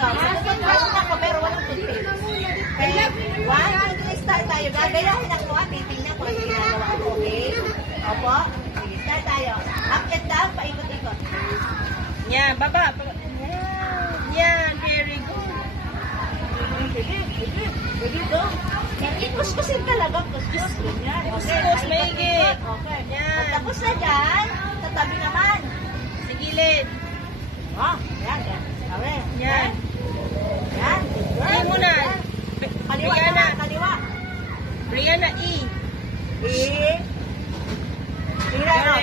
dito. Mag-brush na ako, pero walang toothpaste. Okay? 1, 2, 3, start tayo. Gagayahin ako, titingnan ko ang ginagawa ko, okay? Opo? Sige, start tayo. Up and down, paikot-ikot. Yan, baba. Yan, very good. Sige, go. Kuskusin talaga, kuskus. Ganyan. Kuskus, maigit. Okay. Yan. Tapos na dyan, tatabi naman. Sa gilid. Oh, yan, yan. Okay. Yan. Yan. E muna. Kaliwa na, kaliwa. Brianna, E.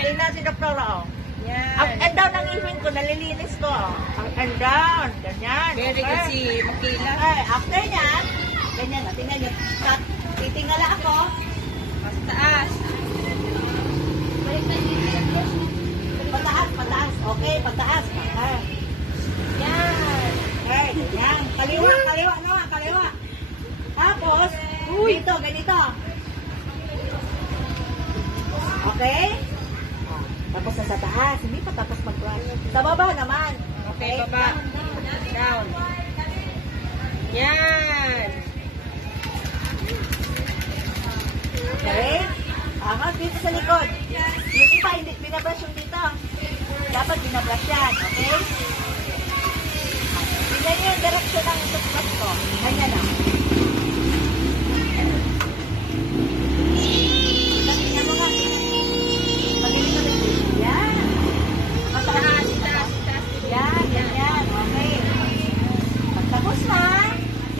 Tingnan si Dr. Rao. Yan. Up and down ang ipin ko, nalilinis ko. Up and down. Ganyan. Very good si Makila. Okay, after yan, ganyan na. Tingnan nyo. Cut. Titingala ako. Mas taas. Pataas, pataas. Okay, pataas. Okay. Yan. Okay, yan. Kaliwa, kaliwa naman, kaliwa. Tapos, dito, ganito. Okay? Tapos na sa taas. Hindi pa tapos mag-brush. Sa baba naman. Okay, baba. Down. Yan. Okay? Angat dito sa likod. Yung iba, hindi binabrush yung dito. Dapat binabrush yan. Okay? Tingnan nyo yung direction ng toothbrush ko. Ganyan na. Tingnan mo nga. Pagdating. Yan. Mataas. Yan, ganyan. Okay. Pagtapos na,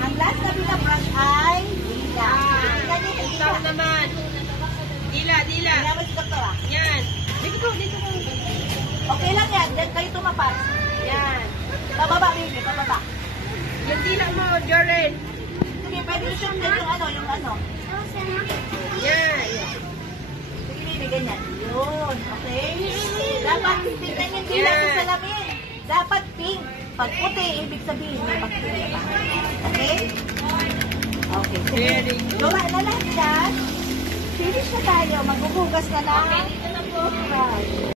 ang last na binabrush ay dila. Tingnan nyo yung dila. Ikaw naman. Dila, dila. Tingnan mo si Dr. Ah. Yan. Dito. Okay lang yan. Then kayo tumapas. Yan. Pababa, baby. Pababa. Yung dila mo, Jordan. Sige, pwede yung yung ano. Yan. Sige, baby, ganyan. Yun. Okay? Dapat tingnan yung dila sa salamin. Dapat pink. Pag puti, ibig sabihin may bacteria pa. Okay? Okay. Sige. Very good. Gawa na lang yan. Finish na tayo. Maghuhugas ka na. Okay, dito na po.